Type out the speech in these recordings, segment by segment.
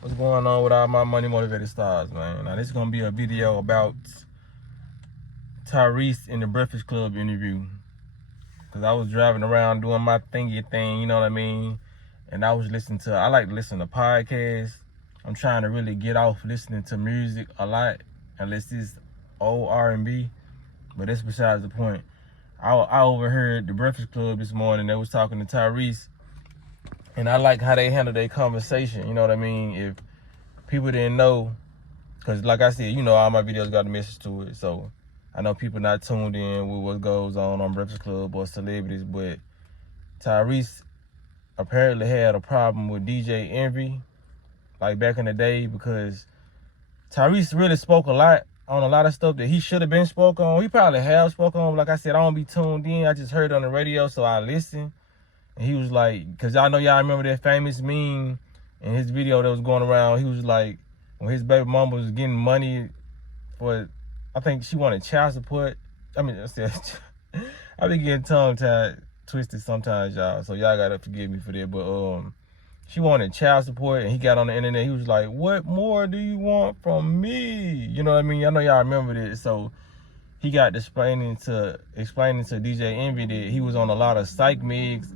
What's going on with all my money motivated stars, man? Now this is gonna be a video about Tyrese in the Breakfast Club interview. Cause I was driving around doing my thingy thing, you know what I mean? And I was I like to listen to podcasts. I'm trying to really get off listening to music a lot, unless it's old R&B. But that's besides the point. I overheard the Breakfast Club this morning. They was talking to Tyrese. And I like how they handle their conversation, you know what I mean? If people didn't know, because like I said, you know, all my videos got a message to it. So I know people not tuned in with what goes on Breakfast Club or celebrities, but Tyrese apparently had a problem with DJ Envy, like back in the day, because Tyrese really spoke a lot on a lot of stuff that he should have been spoke on. He probably have spoken on. Like I said, I don't be tuned in. I just heard it on the radio, so I listened. And he was like, because I know y'all remember that famous meme in his video that was going around. He was like, when his baby mama was getting money for, I think she wanted child support. I mean, I be getting tongue-tied, twisted sometimes, y'all. So y'all gotta forgive me for that. But she wanted child support, and he got on the internet. He was like, "What more do you want from me?" You know what I mean? I know y'all remember this. So he got explaining to DJ Envy that he was on a lot of psych meds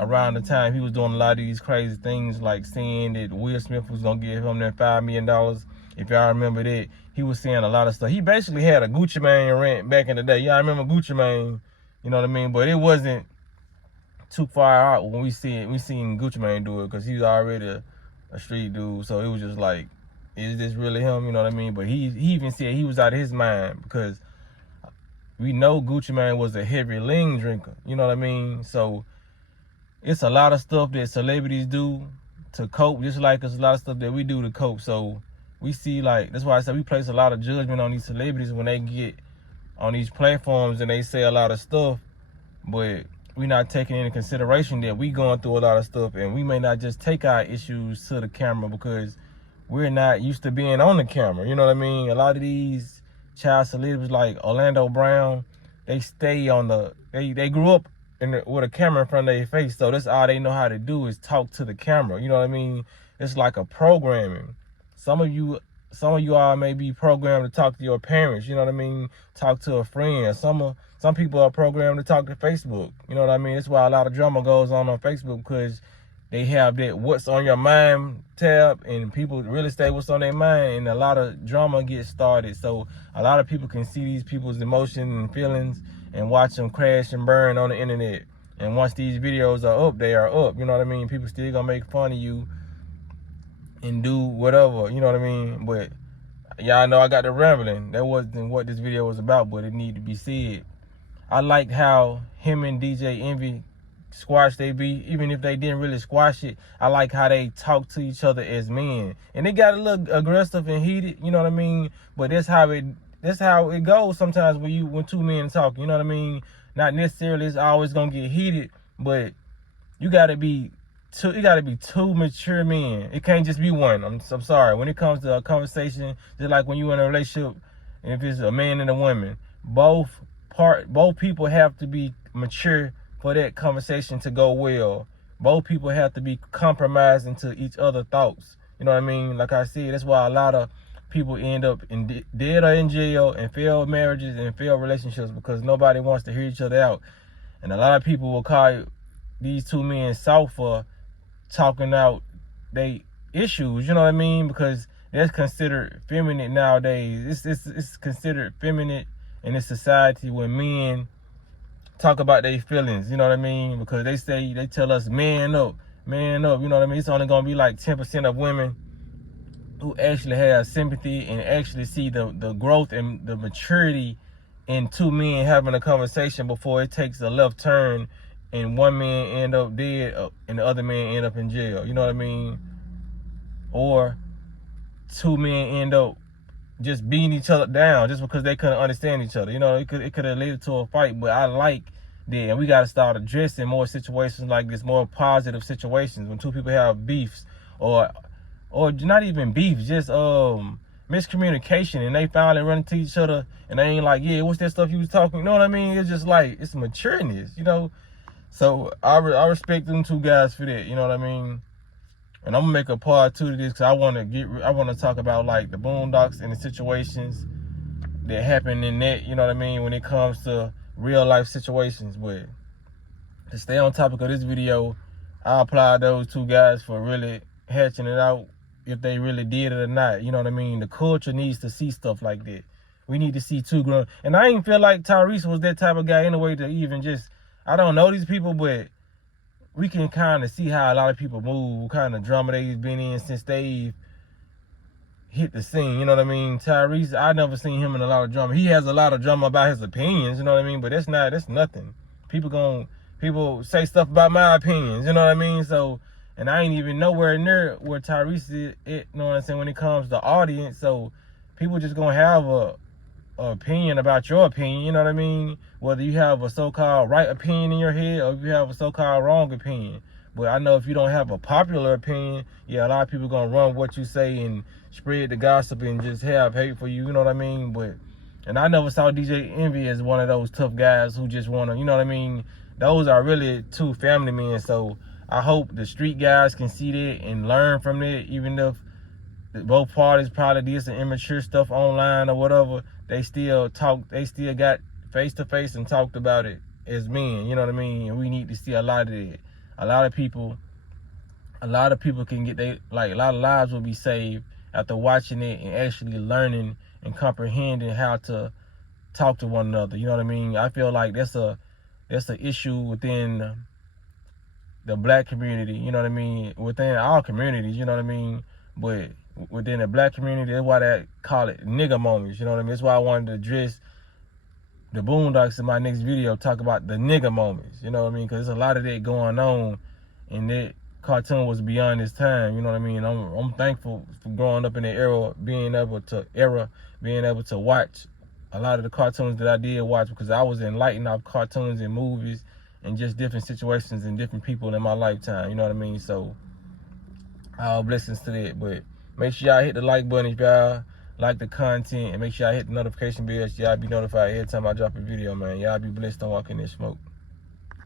around the time he was doing a lot of these crazy things, like saying that Will Smith was gonna give him that $5 million. If y'all remember that, he was saying a lot of stuff. He basically had a Gucci Mane rant back in the day. Y'all remember Gucci Mane, you know what I mean? But it wasn't too far out when we seen Gucci Mane do it, because he was already a street dude. So it was just like, is this really him? You know what I mean? But he even said he was out of his mind, because we know Gucci Mane was a heavy lean drinker. You know what I mean? So it's a lot of stuff that celebrities do to cope, just like it's a lot of stuff that we do to cope. So we see, like, that's why I said we place a lot of judgment on these celebrities when they get on these platforms and they say a lot of stuff, but we're not taking into consideration that we going through a lot of stuff, and we may not just take our issues to the camera because we're not used to being on the camera. You know what I mean? A lot of these child celebrities like Orlando Brown, they stay on they grew up with a camera in front of their face, so that's all they know how to do is talk to the camera. You know what I mean? It's like a programming. Some of you all may be programmed to talk to your parents. You know what I mean? Talk to a friend. Some people are programmed to talk to Facebook. You know what I mean? That's why a lot of drama goes on Facebook, because they have that "What's on your mind" tab, and people really say what's on their mind, and a lot of drama gets started. So a lot of people can see these people's emotions and feelings and watch them crash and burn on the internet. And once these videos are up, they are up. You know what I mean? People still gonna make fun of you and do whatever. You know what I mean? But y'all know I got the rambling. That wasn't what this video was about, but it needed to be said. I like how him and DJ Envy squash they beef, even if they didn't really squash it. I like how they talk to each other as men, and they got a little aggressive and heated. You know what I mean? But that's how it goes sometimes when two men talk. You know what I mean? Not necessarily it's always gonna get heated, but you gotta be two mature men. It can't just be one. I'm sorry. When it comes to a conversation, just like when you in a relationship, and if it's a man and a woman, both people have to be mature for that conversation to go well. Both people have to be compromising to each other's thoughts. You know what I mean? Like I said, that's why a lot of people end up dead or in jail, and failed marriages and failed relationships, because nobody wants to hear each other out. And a lot of people will call these two men soft for talking out they issues. You know what I mean? Because that's considered feminine nowadays. It's considered feminine in this society when men talk about their feelings. You know what I mean? Because they tell us man up. You know what I mean? It's only gonna be like 10% of women who actually have sympathy and actually see the growth and the maturity in two men having a conversation before it takes a left turn and one man end up dead and the other man end up in jail. You know what I mean? Or two men end up just beating each other down just because they couldn't understand each other. You know, it could have led to a fight. But I like that, and we got to start addressing more situations like this, more positive situations when two people have beefs, or not even beef, just miscommunication, and they finally run into each other, and they ain't like, yeah, what's that stuff you was talking? You know what I mean? It's just like, it's matureness, you know. So I respect them two guys for that. You know what I mean? And I'm gonna make a part 2 to this, because I want to talk about like the Boondocks and the situations that happen in that, you know what I mean, when it comes to real life situations. But to stay on topic of this video, I applaud those 2 guys for really hatching it out, if they really did it or not. You know what I mean? The culture needs to see stuff like that. We need to see 2 grown. And I ain't feel like Tyrese was that type of guy anyway to even just, I don't know these people, but we can kind of see how a lot of people move, what kind of drama they've been in since they've hit the scene. You know what I mean? Tyrese, I never seen him in a lot of drama. He has a lot of drama about his opinions, you know what I mean? But that's nothing. People say stuff about my opinions, you know what I mean? So, and I ain't even nowhere near where Tyrese is, you know what I'm saying, when it comes to audience. So people just gonna have a opinion about your opinion, you know what I mean? Whether you have a so-called right opinion in your head or if you have a so-called wrong opinion. But I know if you don't have a popular opinion, yeah, a lot of people gonna run what you say and spread the gossip and just have hate for you, you know what I mean? But, and I never saw DJ Envy as one of those tough guys who just wanna, you know what I mean? Those are really 2 family men. So I hope the street guys can see that and learn from that, even if both parties probably did some immature stuff online or whatever. They still got face to face and talked about it as men, you know what I mean? And we need to see a lot of that. A lot of people can get a lot of lives will be saved after watching it and actually learning and comprehending how to talk to one another. You know what I mean? I feel like that's an issue within the black community, you know what I mean? Within our communities, you know what I mean? But within the black community, that's why they call it nigga moments, you know what I mean? That's why I wanted to address the Boondocks in my next video, talk about the nigga moments, you know what I mean? Because there's a lot of that going on, and that cartoon was beyond its time, you know what I mean? I'm thankful for growing up in the era, being able to watch a lot of the cartoons that I did watch, because I was enlightened off cartoons and movies and just different situations and different people in my lifetime, you know what I mean? So all blessings to that. But make sure y'all hit the like button if y'all like the content, and make sure y'all hit the notification bell so y'all be notified every time I drop a video, man. Y'all be blessed. Don't walk in this smoke.